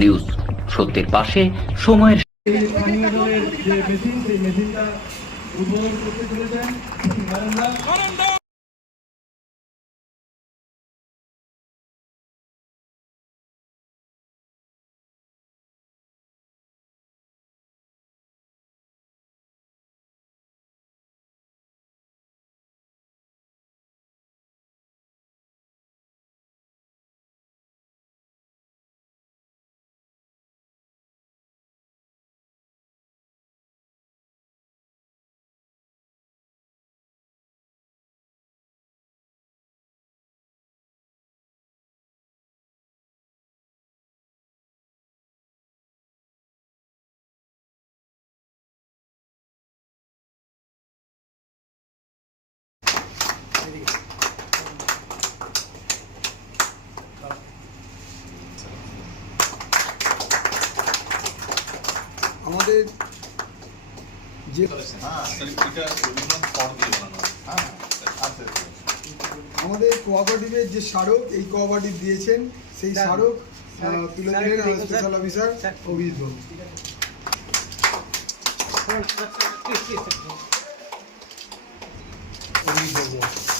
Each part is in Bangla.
নিউজ সত্যের পাশে সময়ের মেশিন সেই মেশিনটা উদ্বোধন করতে চলেছেন। যে আমাদের কোঅপারেটিভের যে স্মারক এই কোঅপারেটিভ দিয়েছেন সেই স্মারক তুলে দিলেন স্পেশাল অফিসার অভিজিৎ বাবু। অভিজিৎ বাবু।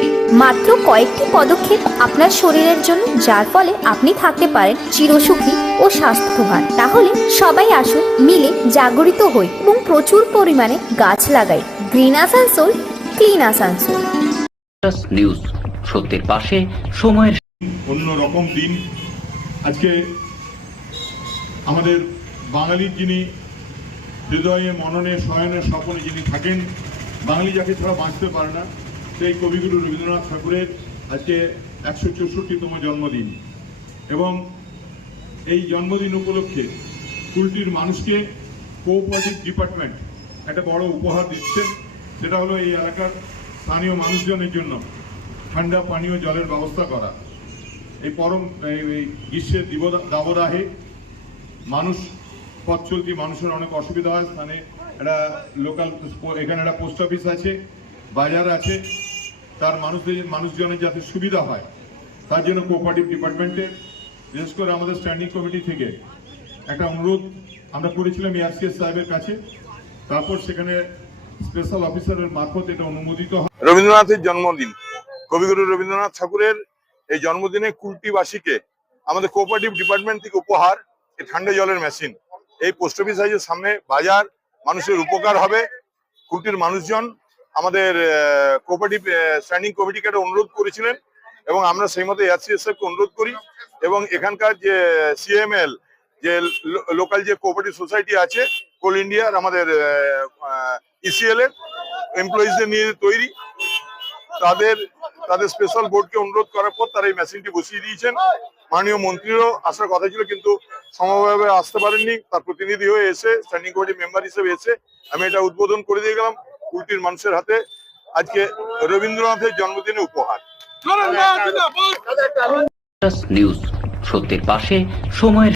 মাত্র কয়েকটি পদক্ষেপ আপনার শরীরের জন্য যার ফলে আপনি থাকতে পারেন চিরসুখী ও স্বাস্থ্যবান। তাহলে সবাই আসুন মিলে জাগরিত হই এবং প্রচুর পরিমাণে গাছ লাগাই। Green Asansol clean Asansol. News সত্যের পাশে সময়ের অন্য রকম দিন। আজকে আমাদের বাঙালির যিনি হৃদয়ে মননে শয়নে স্বপনে যিনি থাকেন বাঙালি যাকে ছাড়া বাঁচতে পারে না সেই কবিগুরু রবীন্দ্রনাথ ঠাকুরের আজকে একশো চৌষট্টিতম জন্মদিন। এবং এই জন্মদিন উপলক্ষে স্কুলটির মানুষকে কোঅপারেটিভ ডিপার্টমেন্ট একটা বড় উপহার দিচ্ছে। সেটা হলো এই এলাকার স্থানীয় মানুষজনের জন্য ঠান্ডা পানীয় জলের ব্যবস্থা করা। এই পরম, এই- গ্রীষ্মের দিবদা- দাবদাহে মানুষ, পথ চলতি মানুষের অনেক অসুবিধা হয়। স্থানে একটা লোকাল এখানে একটা পোস্ট অফিস আছে, বাজার আছে। তার মানুষদের, মানুষজনের যাতে সুবিধা হয়, তার জন্য কোঅপারেটিভ ডিপার্টমেন্টের বিশেষ করে আমাদের স্ট্যান্ডিং কমিটি থেকে একটা অনুরোধ আমরা করেছিলাম এআরসিএস সাহেবের কাছে। তারপর সেখানে স্পেশাল অফিসারের মারফত এটা অনুমোদিত হয়। রবীন্দ্রনাথের জন্মদিন। কবিগুরু রবীন্দ্রনাথ ঠাকুরের এই জন্মদিনে কুলটিবাসীকে আমাদের কোঅপারেটিভ ডিপার্টমেন্ট থেকে উপহার, এই ঠান্ডা জলের মেশিন এই পোস্ট অফিস হাউসের সামনে বাজার, মানুষের উপকার হবে। কুলটির মানুষজন আমাদের কোপারেটিভ স্ট্যান্ডিং কমিটিকে একটা অনুরোধ করেছিলেন এবং আমরা সেই মতো এআরসিএসএফকে অনুরোধ করি এবং এখানকার যে সিএমএল যে লোকাল যে কোপারেটিভ সোসাইটি আছে কোল ইন্ডিয়ার আমাদের ইসিএল এর এমপ্লয়িজদের নিয়ে তৈরি। তাদের তাদের স্পেশাল বোর্ডকে অনুরোধ করার পর তারা এই মেশিনটি বসিয়ে দিয়েছেন। মাননীয় মন্ত্রীরও আসার কথা ছিল কিন্তু সমভাবে আসতে পারেননি। তার প্রতিনিধি হয়ে এসে স্ট্যান্ডিং কমিটি মেম্বার হিসেবে এসে আমি এটা উদ্বোধন করে দিয়ে গেলাম। কুলটির মানুষের হাতে আজকে রবীন্দ্রনাথের জন্মদিনে উপহার। নিউজ সত্যের পাশে সময়ের